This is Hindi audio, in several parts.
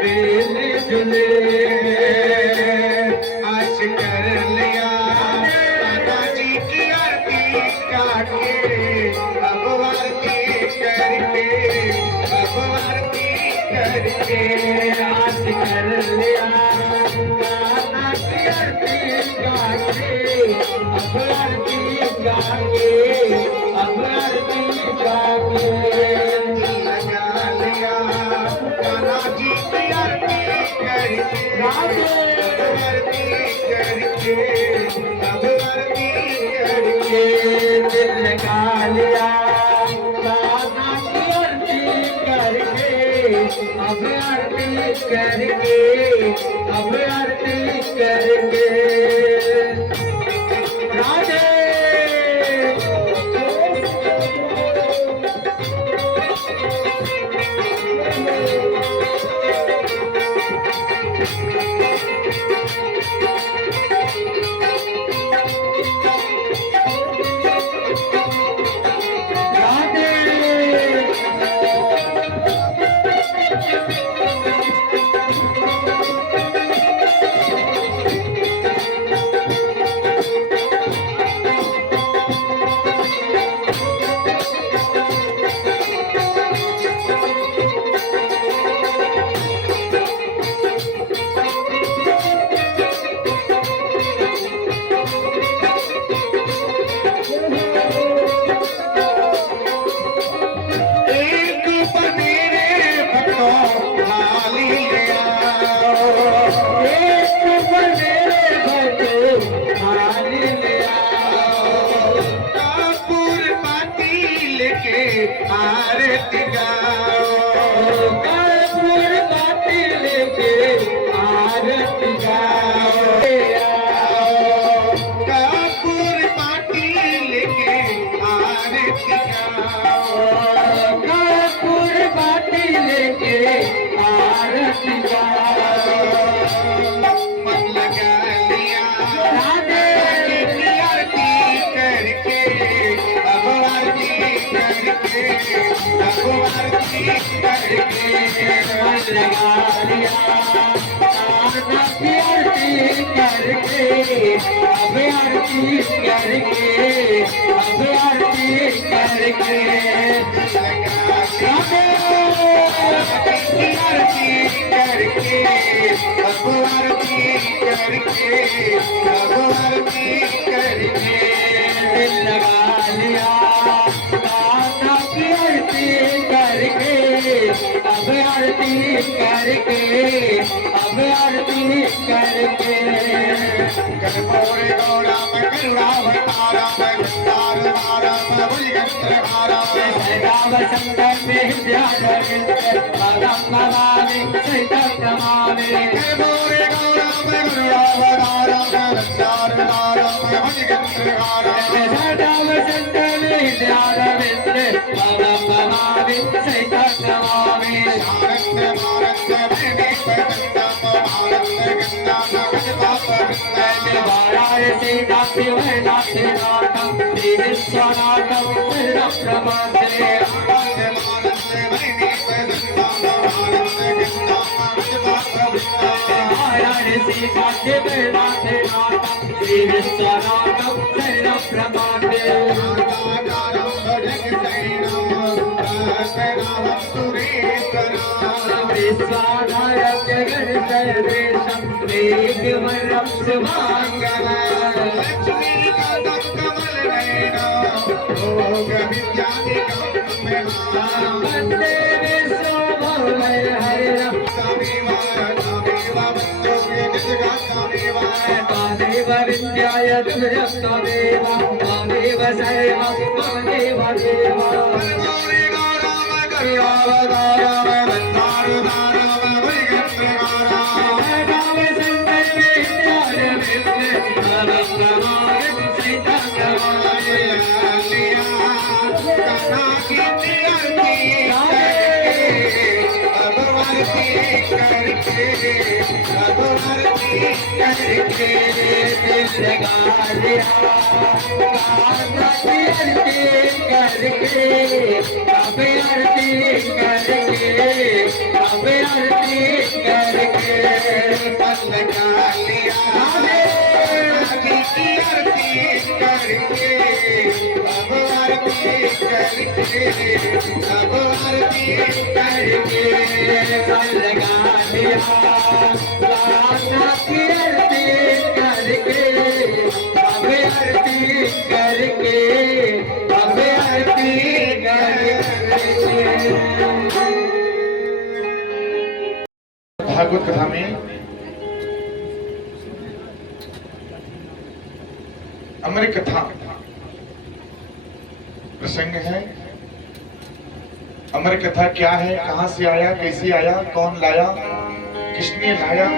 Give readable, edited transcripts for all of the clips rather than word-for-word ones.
बेले झूले आश कर लिया कान्हा जी की आरती काके अब आरती करके अब आरती करके आश कर लिया कान्हा की आरती काके अब आरती काके अब आरती काके लगा लिया कान्हा जी की आरती करके आरती करके अब आरती करके दिल लगा लिया कान्हा की आरती करके अब आरती करके अब आरती करके राधे आरती गाओ कर्पूर बाती लेके आरती गाओ कर्पूर बाती लेके आरती गाओ कर्पूर बाती लेके आरती गाओ मन लगा लिया राधे की आरती करके अब आरती करके अब आरती करके मन लगा लिया कान्हा की आरती करके अब आरती करके अब आरती करके लगा की आरती करके अब आरती करके अब आरती करके दिल लगा लिया कान्हा की आरती करके अब आरती करके अब आरती करके कर्पूर गौरम करुणावतारम गंगाधरम भुजगेन्द्रहारम सदाव शंकर विद्याधरेन्द्र पदम नमामि सहितं नमामि कर्पूर गौरम करुणावतारम गंगाधरम भुजगेन्द्रहारम सदाव शंकर विद्याधरेन्द्र पदम नमामि सहितं नमामि भारत भारत भूमि पदम भारत गंगा नगद पाप वाराणसी नाथि वैनाथि नाथम श्री विश्वनाथम शरणं प्रपद्ये भारत भूमि पदम भारत गंगा नगद पाप वाराणसी नाथि वैनाथि नाथम श्री विश्वनाथम शरणं प्रपद्ये विश्वाधारस्य गणसर्वेशं वेगवरं शुभाङ्गः लक्ष्मीकान्तं कमलनयनं भोगविद्यादिकं वन्दे विश्वभवहरं तामेव विद्याय तुभ्यं त्वमेव त्वमेव सर्वं त्वमेव देव करके करके दिल लगा लिया, आरती करके अब आरती करके अब आरती करके मन लगा लिया, नबी की आरती करके अब आरती करके अब आरती करके मन लगा लिया, साधना की आरती करके अब आरती करके अब आरती करके। भागवत कथा में अमर कथा प्रसंग है। अमर कथा क्या है, कहां से आया, कैसे आया, कौन लाया, किसने लाया,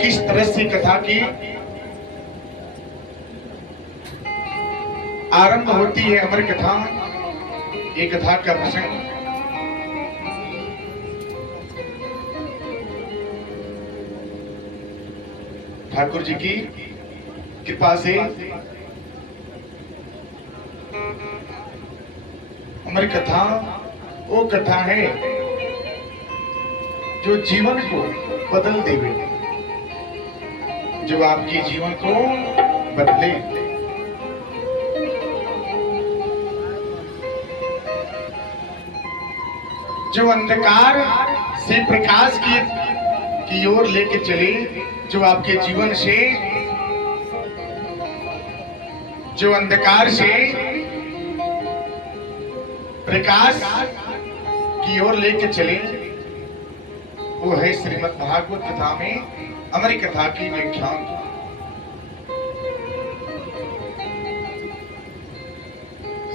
किस तरह से कथा की आरंभ होती है अमर कथा। ये कथा का प्रसंग ठाकुर जी की कृपा से अमर कथा वो कथा है जो जीवन को बदल देवे, जो आपके जीवन को बदले। जो अंधकार से प्रकाश की ओर लेके चले, जो आपके जीवन से, जो अंधकार से प्रकाश की ओर लेके चले, वो है श्रीमद् भागवत कथा में अमर कथा की व्याख्यान।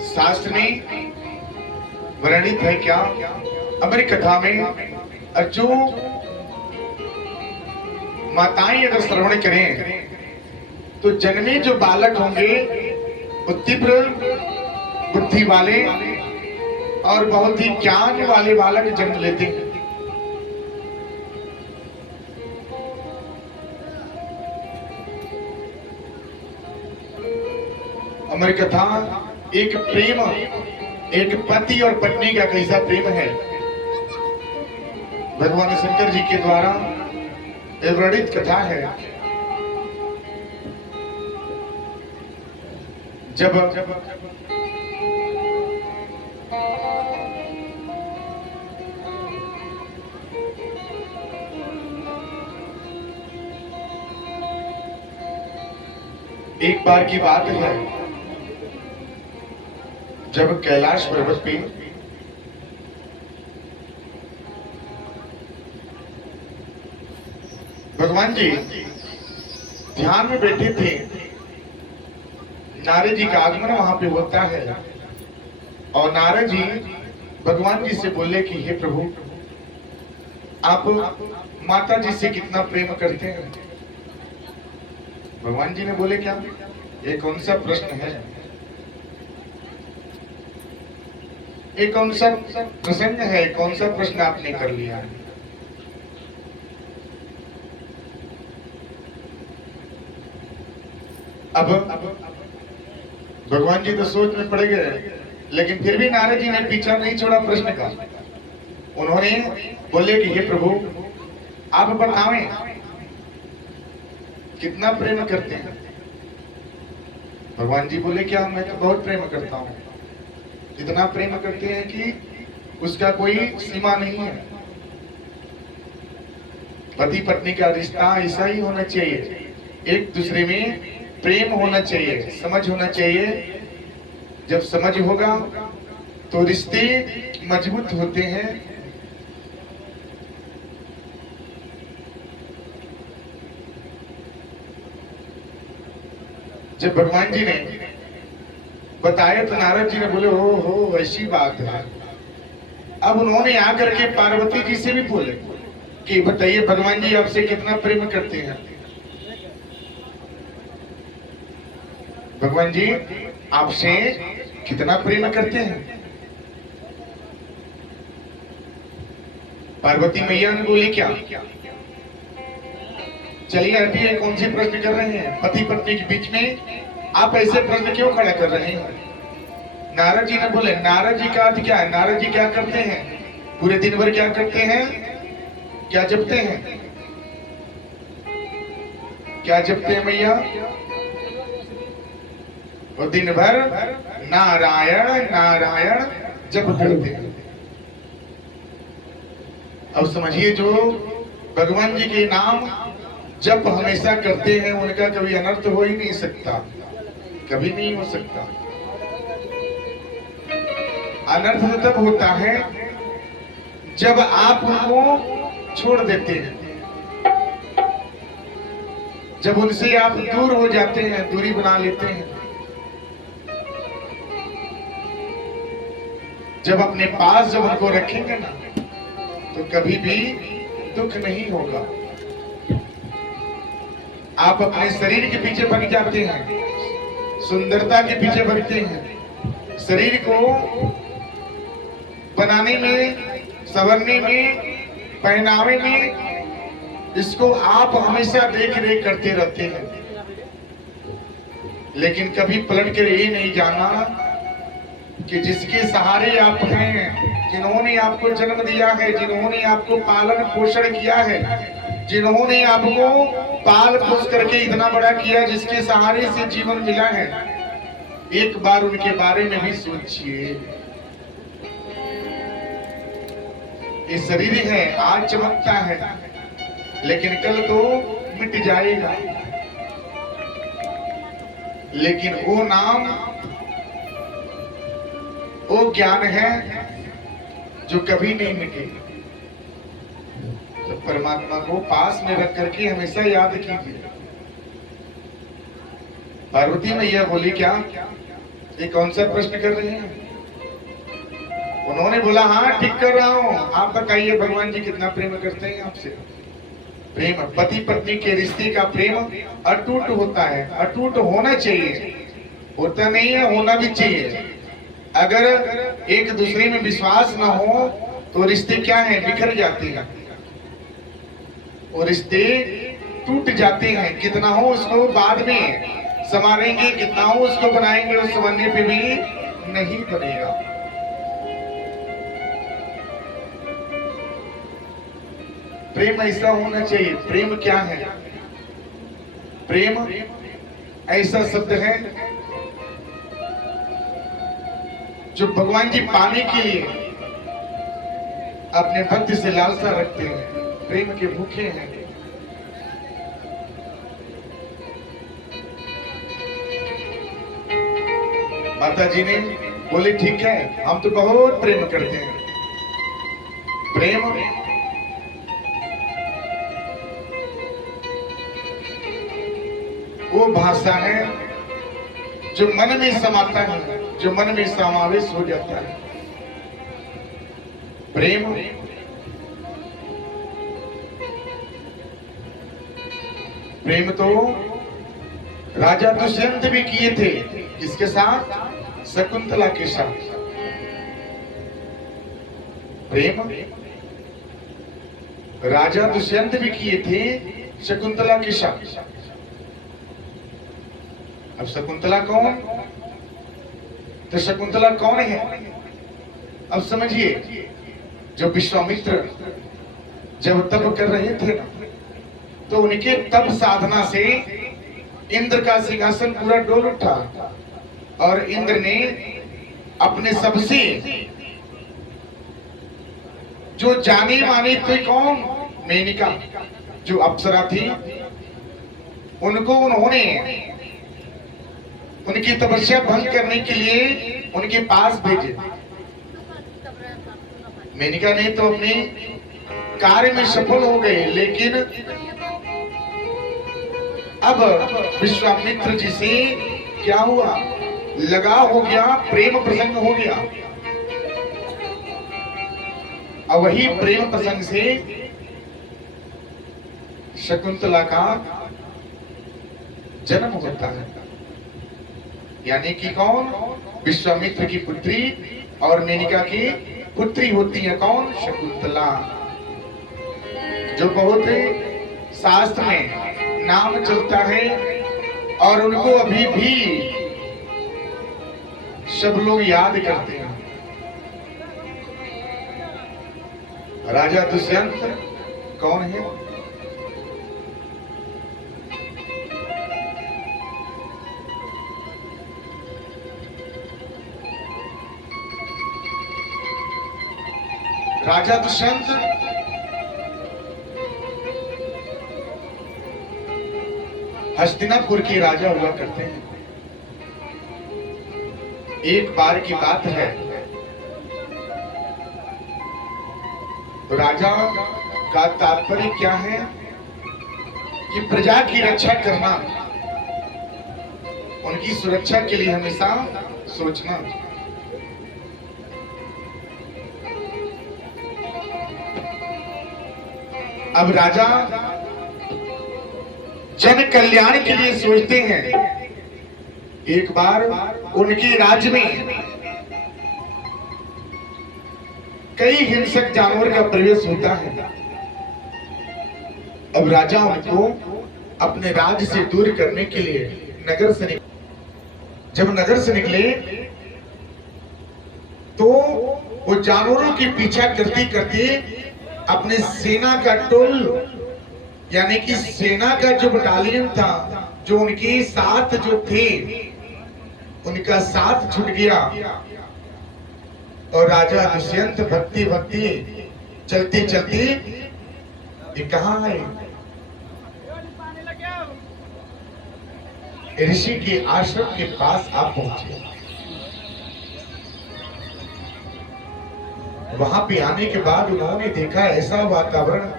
शास्त्र में वर्णित है क्या अमर कथा में, जो माताएं अगर श्रवण करें तो जन्मे जो बालक होंगे वो तीव्र बुद्धि वाले और बहुत ही ज्ञान वाले बालक जन्म लेते हैं। अमर कथा एक प्रेम, एक पति और पत्नी का कैसा प्रेम है, भगवान शंकर जी के द्वारा वर्णित कथा है। जब एक बार की बात है, जब कैलाश पर्वत पे भगवान जी ध्यान में बैठे थे, नारद जी का आगमन वहां पे होता है और नारद जी भगवान जी से बोले कि हे प्रभु, आप माता जी से कितना प्रेम करते हैं। भगवान जी ने बोले क्या, ये कौन सा प्रश्न है, ये कौन सा प्रसंग है, कौन सा प्रश्न आपने कर लिया है। अब भगवान जी तो सोच में पड़ गए, लेकिन फिर भी नारद जी ने पीछा नहीं छोड़ा प्रश्न का। उन्होंने बोले कि हे प्रभु, आप बताएं कितना प्रेम करते हैं। भगवान जी बोले क्या, मैं तो बहुत प्रेम करता हूं, इतना प्रेम करते हैं कि उसका कोई सीमा नहीं है। पति पत्नी का रिश्ता ऐसा ही होना चाहिए, एक दूसरे में प्रेम होना चाहिए, समझ होना चाहिए। जब समझ होगा तो रिश्ते मजबूत होते हैं। जब भगवान जी ने बताया तो नारद जी ने बोले हो ऐसी बात है। अब उन्होंने आकर के पार्वती जी से भी बोले कि बताइए भगवान जी आपसे कितना प्रेम करते हैं। भगवान जी आपसे कितना प्रेम करते हैं। पार्वती मैया ने बोली क्या, चलिए हटिए, कौन सी प्रश्न कर रहे हैं? पति पत्नी के बीच में आप ऐसे प्रश्न क्यों खड़ा कर रहे हैं? नारद जी ने बोले, नारद जी का अर्थ क्या है? नारद जी क्या करते हैं? पूरे दिन भर क्या करते हैं? क्या जपते हैं? क्या जपते हैं भैया? और दिन भर नारायण नारायण जप करते हैं। अब समझिए, जो भगवान जी के नाम जप हमेशा करते हैं उनका कभी अनर्थ हो ही नहीं सकता, कभी नहीं हो सकता। अनर्थ तो तब होता है जब आप उनको छोड़ देते हैं, जब उनसे आप दूर हो जाते हैं, दूरी बना लेते हैं, जब अपने पास जब उनको रखेंगे ना तो कभी भी दुख नहीं होगा। आप अपने शरीर के पीछे भाग जाते हैं, सुंदरता के पीछे भागते हैं, शरीर को बनाने में, संवरने में, पहनावे में, इसको आप हमेशा देख रेख करते रहते हैं, लेकिन कभी पलट कर ये नहीं जाना कि जिसके सहारे आप हैं, जिन्होंने आपको जन्म दिया है, जिन्होंने आपको पालन पोषण किया है, जिन्होंने आपको पाल पोस करके इतना बड़ा किया, जिसके सहारे से जीवन मिला है, एक बार उनके बारे में भी सोचिए। ये शरीर है, आज चमकता है, लेकिन कल तो मिट जाएगा। लेकिन वो नाम, वो ज्ञान है जो कभी नहीं मिटेगा। तो परमात्मा को पास में रख करके हमेशा याद कीजिए। पार्वती मैया बोली, क्या ये कौन सा प्रश्न कर रहे हैं? उन्होंने बोला, हाँ ठीक कर रहा हूं। आप बताइए भगवान जी कितना प्रेम करते हैं आपसे? प्रेम, पति पत्नी के रिश्ते का प्रेम अटूट होता है, अटूट होना चाहिए। होता नहीं है, होना भी चाहिए। अगर एक दूसरे में विश्वास न हो तो रिश्ते क्या है, बिखर जाते हैं, और रिश्ते टूट जाते हैं। कितना हो उसको बाद में संवारेंगे, कितना हो उसको बनाएंगे, उस संवरने पे भी नहीं बनेगा। प्रेम ऐसा होना चाहिए। प्रेम क्या है? प्रेम ऐसा शब्द है जो भगवान जी पाने के लिए अपने भक्त से लालसा रखते हैं, प्रेम के भूखे हैं। माता जी ने बोले, ठीक है, हम तो बहुत प्रेम करते हैं। प्रेम वो भाषा है जो मन में समाता है, जो मन में समावेश हो जाता है। प्रेम प्रेम तो राजा दुष्यंत भी किए थे। किसके साथ? शकुंतला के साथ। प्रेम राजा दुष्यंत भी किए थे शकुंतला के साथ। अब शकुंतला कौन? तो शकुंतला कौन है? अब समझिए, जो विश्वामित्र जब तप कर रहे थे ना, तो उनके तप साधना से इंद्र का सिंहासन पूरा डोल उठा, और इंद्र ने अपने सबसे जो जानी मानी थी, कौन? मेनका, जो अप्सरा थी, उनको उन्होंने उनकी तपस्या भंग करने के लिए उनके पास भेजे। मेनका ने तो अपने कार्य में सफल हो गए, लेकिन अब विश्वामित्र जी से क्या हुआ? लगाव हो गया, प्रेम प्रसंग हो गया। और वही प्रेम प्रसंग से शकुंतला का जन्म होता है। यानी कि कौन? विश्वामित्र की पुत्री और मेनका की पुत्री होती है। कौन? शकुंतला, जो बहुत शास्त्र में नाम चलता है और उनको अभी भी सब लोग याद करते हैं। राजा दुष्यंत कौन है? राजा दुष्यंत हस्तिनापुर के राजा हुआ करते हैं। एक बार की बात है, राजा का तात्पर्य क्या है कि प्रजा की रक्षा करना, उनकी सुरक्षा के लिए हमेशा सोचना। अब राजा जन कल्याण के लिए सोचते हैं। एक बार उनके राज्य में कई हिंसक जानवर का प्रवेश होता है। अब राजा उनको अपने राज्य से दूर करने के लिए नगर से जब नगर से निकले तो वो जानवरों के पीछा करते करते अपने सेना का टोल यानी कि सेना का जो बटालियन था, जो उनके साथ जो थे, उनका साथ छूट गया और राजा दुष्यंत भक्ति भक्ति चलते चलते ये कहाँ है? ऋषि के आश्रम के पास आप पहुंचे। वहां पे आने के बाद उन्होंने देखा ऐसा वातावरण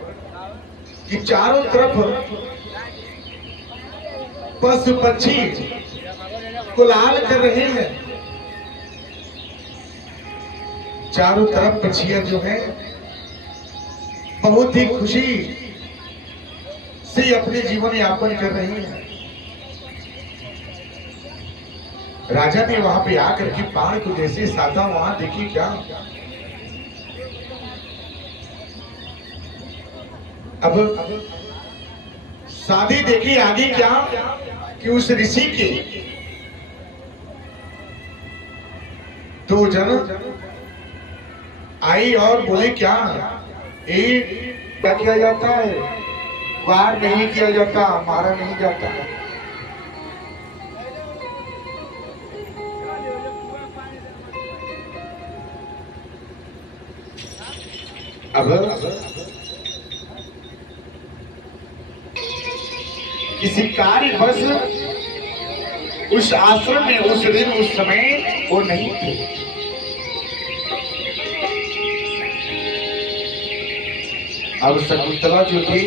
कि चारों तरफ पशु पक्षी कुलाल कर रहे हैं। चारों तरफ पक्षियां जो हैं बहुत ही खुशी से अपने जीवन यापन कर रहे हैं। राजा ने वहां पे आकर के बाण को जैसे साधा, वहां देखी क्या अब शादी देखी आगे क्या कि उस ऋषि के दो जन आई और बोले क्या किया जाता है? वार नहीं किया जाता, मारा नहीं जाता। अब किसी कार्य बस उस आश्रम में उस दिन उस समय वो नहीं थे। अब शकुंतला जो थी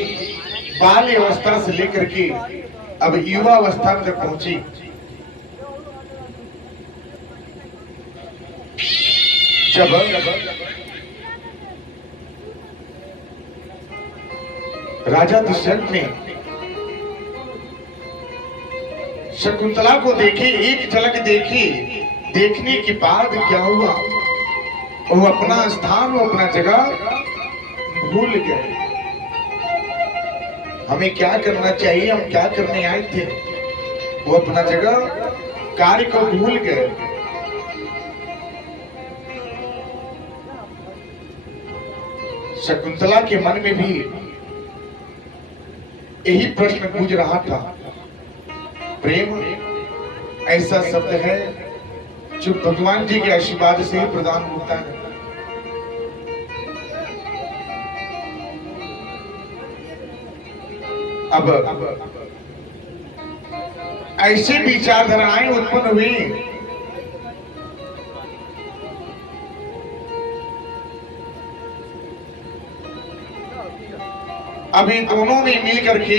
बाल्य अवस्था से लेकर के अब युवा अवस्था तक पहुंची। जब राजा दुष्यंत ने शकुंतला को देखे, एक झलक देखी, देखने के बाद क्या हुआ? वो अपना स्थान, वो अपना जगह भूल गए। हमें क्या करना चाहिए, हम क्या करने आए थे, वो अपना जगह कार्य को भूल गए। शकुंतला के मन में भी यही प्रश्न गूंज रहा था। प्रेम ऐसा शब्द है जो भगवान जी के आशीर्वाद से ही प्रदान होता है। अब ऐसे विचारधाराएं उत्पन्न हुई। अभी दोनों ने मिलकर के,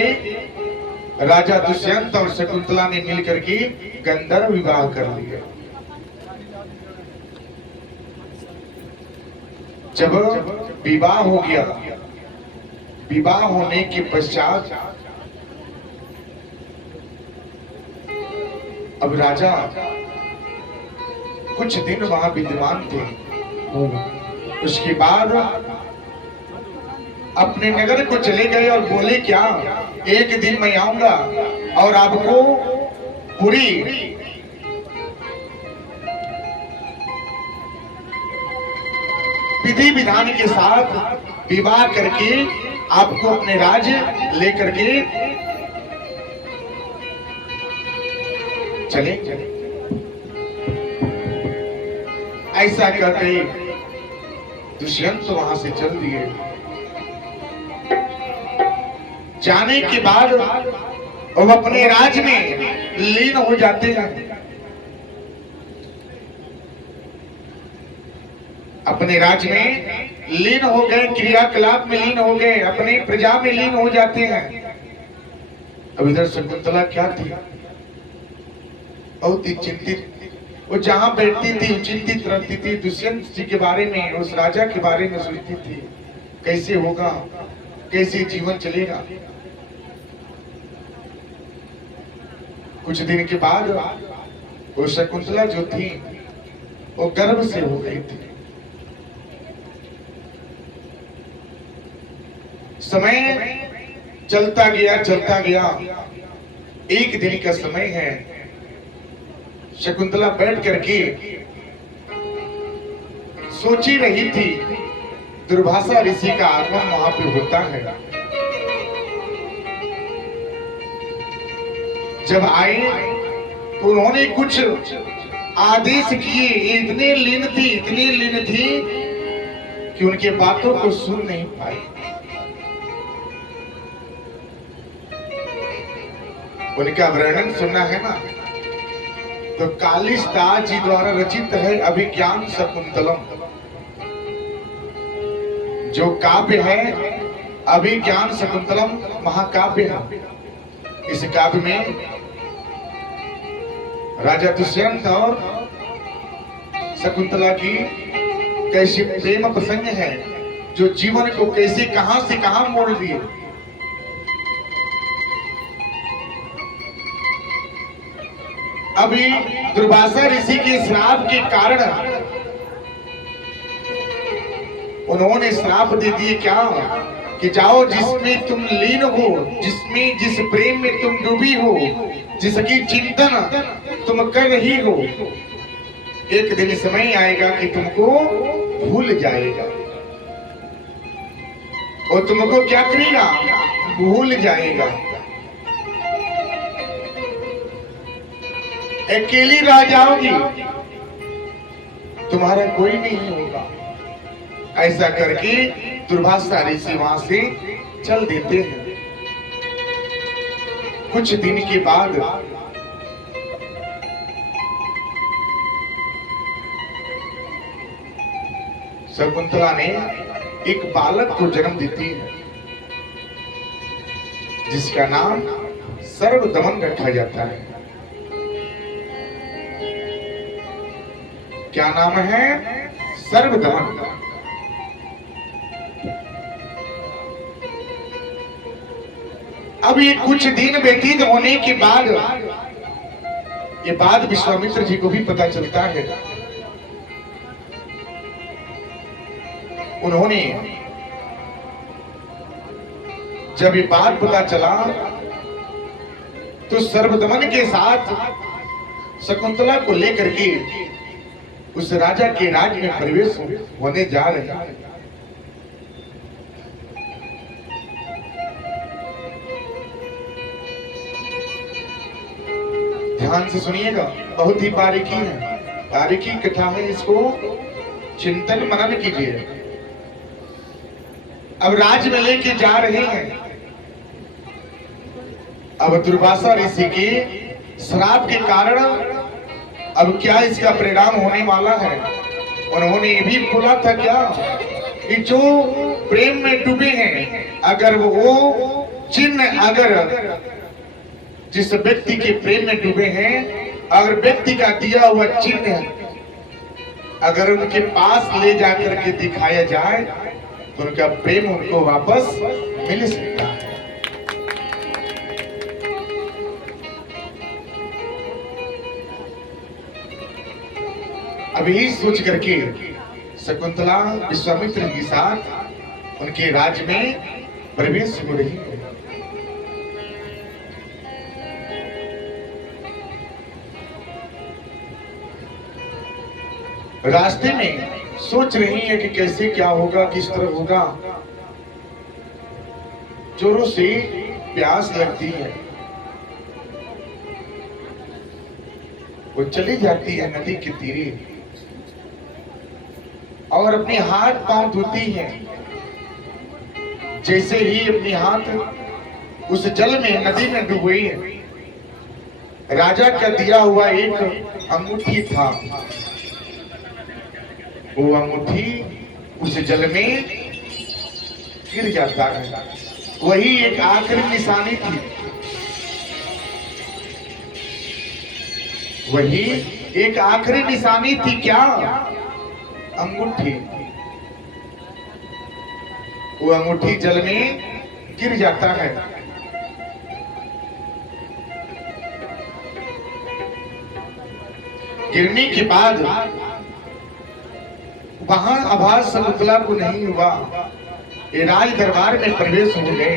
राजा दुष्यंत और शकुंतला ने मिलकर के गंधर्व विवाह कर लिया। जब विवाह हो गया, विवाह होने के पश्चात अब राजा कुछ दिन वहां विद्यमान थे। उसके बाद अपने नगर को चले गए और बोले क्या, एक दिन मैं आऊंगा और आपको पूरी विधि विधान के साथ विवाह करके आपको अपने राज्य लेकर के चले। ऐसा कहते दुष्यंत वहां से चल दिए। जाने के बाद वो अपने राज्य में लीन हो जाते हैं। अपने राज्य में लीन हो गए, क्रियाकलाप में लीन हो गए, अपने प्रजा में लीन हो जाते हैं। अब इधर शकुंतला क्या थी, बहुत ही चिंतित। वो जहां बैठती थी चिंतित रहती थी, दुष्यंत जी के बारे में, उस राजा के बारे में सोचती थी, कैसे होगा, कैसे जीवन चलेगा। कुछ दिन के बाद वो शकुंतला जो थी वो गर्भ से हो गई थी। समय चलता गया। एक दिन का समय है। शकुंतला बैठ करके सोची रही थी, दुर्वासा ऋषि का आगमन वहां पे होता है। जब आए तो उन्होंने कुछ आदेश किए। इतने लीन थी कि उनके बातों को सुन नहीं पाई। उनका वर्णन सुनना है ना, तो कालिदास जी द्वारा रचित है अभिज्ञान शकुंतलम। जो काव्य है अभिज्ञान शकुंतलम महाकाव्य है। इस काव्य में राजा दुष्यंत और शकुंतला की कैसी प्रेम प्रसंग है, जो जीवन को कैसे कहां से कहां मोड़ दिए। अभी दुर्वासा ऋषि के श्राप के कारण उन्होंने श्राप दे दिए क्या, कि जाओ जिसमें तुम लीन हो, जिस प्रेम में तुम डूबी हो, जिसकी चिंतन तुम कर रही हो, एक दिन समय आएगा कि तुमको भूल जाएगा। और तुमको क्या करेगा, भूल जाएगा। अकेली रह जाओगी, तुम्हारा कोई नहीं होगा। ऐसा करके दुर्वासा ऋषि वहां से चल देते हैं। कुछ दिन के बाद शकुंतला ने एक बालक को जन्म देती है, जिसका नाम सर्वदमन रखा जाता है। क्या नाम है, सर्वदमन। अब ये कुछ दिन व्यतीत होने के बाद ये बात विश्वामित्र जी को भी पता चलता है। उन्होंने जब ये बात पता चला तो सर्वदमन के साथ शकुंतला को लेकर के उस राजा के राज में प्रवेश होने जा रहे हैं। ध्यान से सुनिएगा, बहुत ही बारीकी है, बारीकी कथा है, इसको चिंतन मनन कीजिए। अब राज में लेके जा रहे हैं। अब दुर्वासा ऋषि के श्राप के कारण अब क्या इसका परिणाम होने वाला है। उन्होंने ये भी बोला था क्या कि जो प्रेम में डूबे हैं, अगर वो चिन्ह, अगर जिस व्यक्ति के प्रेम में डूबे हैं, अगर व्यक्ति का दिया हुआ चिन्ह अगर उनके पास ले जाकर के दिखाया जाए तो उनका प्रेम उनको वापस मिल सकता है। अब यही सोच करके शकुंतला विश्वामित्र के साथ उनके राज्य में प्रवेश हो रही है। रास्ते में सोच रही है कि कैसे क्या होगा, किस तरह होगा। जोरों से प्यास लगती है, वो चली जाती है नदी के तीरे और अपने हाथ पांव धोती है। जैसे ही अपने हाथ उस जल में, नदी में डूबी है, राजा का दिया हुआ एक अंगूठी था। वो अंगूठी उस जल में गिर जाता है। वही एक आखिरी निशानी थी, वही एक आखिरी निशानी थी। क्या? अंगूठी। वो अंगूठी जल में गिर जाता है। गिरने के बाद वहां आभास शकुंतला को नहीं हुआ। ये राज दरबार में प्रवेश हो गए।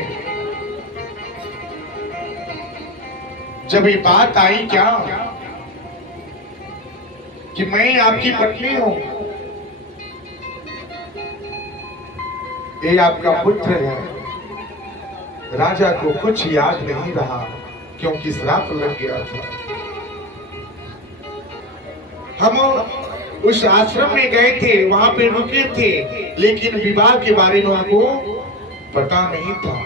जब ये बात आई क्या कि मैं आपकी पत्नी हूं, ये आपका पुत्र है। राजा को कुछ याद नहीं रहा क्योंकि श्राप लग गया था। हम उस आश्रम में गए थे, वहां पे रुके थे, लेकिन विवाह के बारे में हमको पता नहीं था।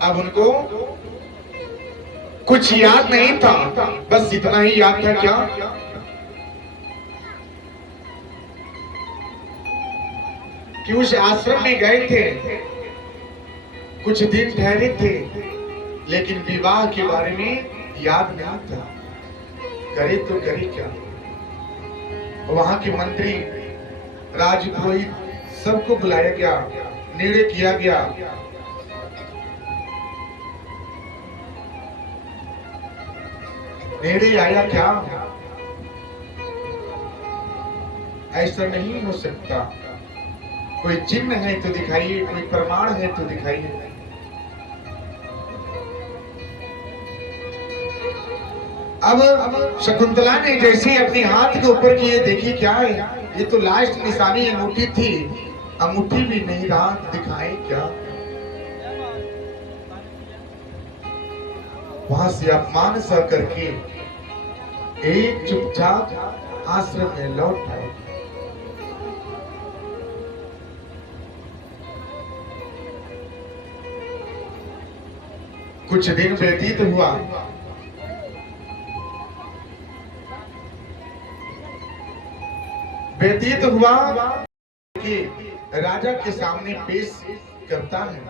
अब उनको कुछ याद नहीं था, बस इतना ही याद था क्या कि उस आश्रम में गए थे, कुछ दिन ठहरे थे, लेकिन विवाह के बारे में याद नहीं था। करे तो करे क्या? वहां के मंत्री, राजपुरोहित सबको बुलाया गया, निर्णय किया गया। निर्णय आया क्या? ऐसा नहीं हो सकता। कोई चिन्ह है तो दिखाइए, कोई प्रमाण है तो दिखाइए। अब शकुंतला ने जैसे अपने हाथ के ऊपर किए, देखी क्या है, ये तो लास्ट निशानी अंगूठी थी। अंगूठी भी नहीं रहा, दिखाए क्या? वहां से अपमान सा करके एक चुपचाप आश्रम में लौट आए। कुछ दिन व्यतीत हुआ। व्यतीत हुआ कि राजा के सामने पेश करता है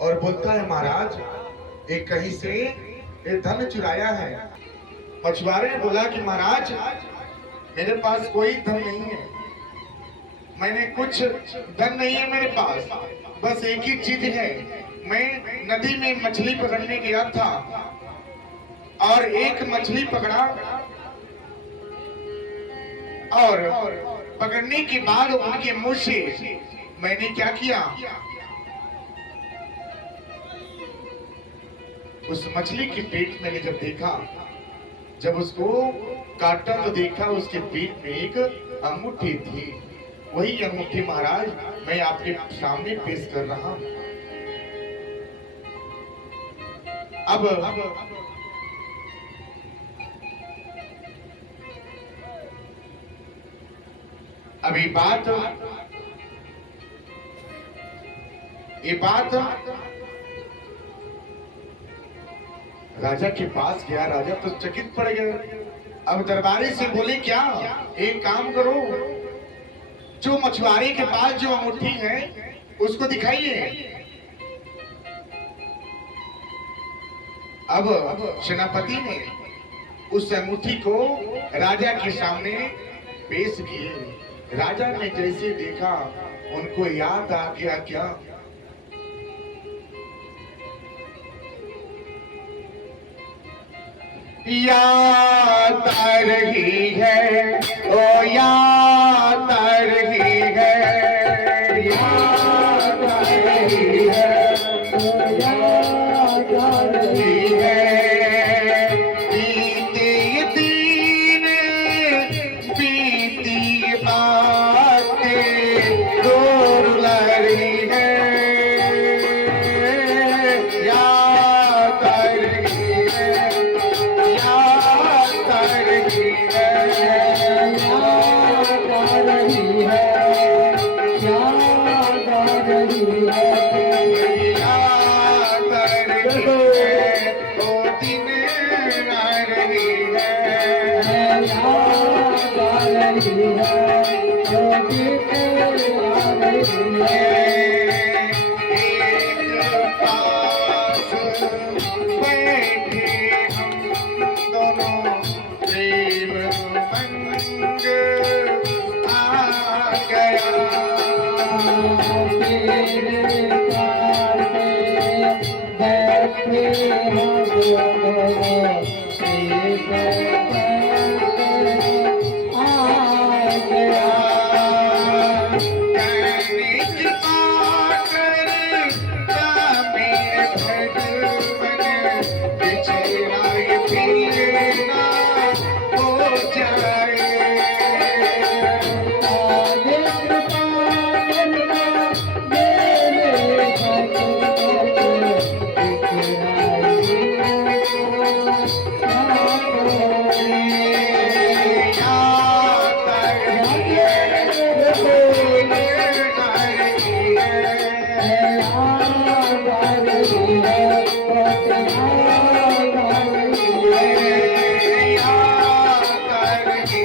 और बोलता है, महाराज एक कहीं से ये धन चुराया है। मछुआरे ने बोला कि महाराज मेरे पास कोई धन नहीं है, मैंने कुछ धन नहीं है मेरे पास, बस एक ही चीज है। मैं नदी में मछली पकड़ने गया था और एक मछली पकड़ा और पकड़ने के बाद उनके मुंह से मैंने क्या किया, उस मछली के पेट मैंने जब देखा, जब उसको काटा तो देखा उसके पेट में एक अंगूठी थी। वही अंगूठी महाराज मैं आपके सामने पेश कर रहा हूं। अब ये बात राजा के पास गया। राजा तो चकित पड़ गया। अब दरबारी से बोले, क्या एक काम करो, जो मछुआरे के पास जो अंगूठी है उसको दिखाइए। अब सेनापति ने उस अंगूठी को राजा के सामने पेश किए। राजा ने जैसे देखा उनको याद आ गया क्या? याद आ रही है, ओ याद आ रही है, याद आ रही है, ओ याद आ रही है। बीते ये दिन, बीती ये बातें दूर ला रही है, याद आ रही है, याद आ रही है, याद आ रही है, याद आ रही है, याद आ रही है, ओ दिन आ रही है, याद आ रही है, ओ दिन आ रही है। एक पास बैठे हम दोनों, प्रेम उमंग आ गया। तेरे पास बैठे हम दोनों, प्रेम उमंग आ गया। कहने की आकर क्या मेरे भगवन, बेचारा ये फिर ना हो जाए। आगे कृपा करना मेरे भगवन, बेचारा ये ना हो जाए। याद आ रही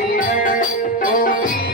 है,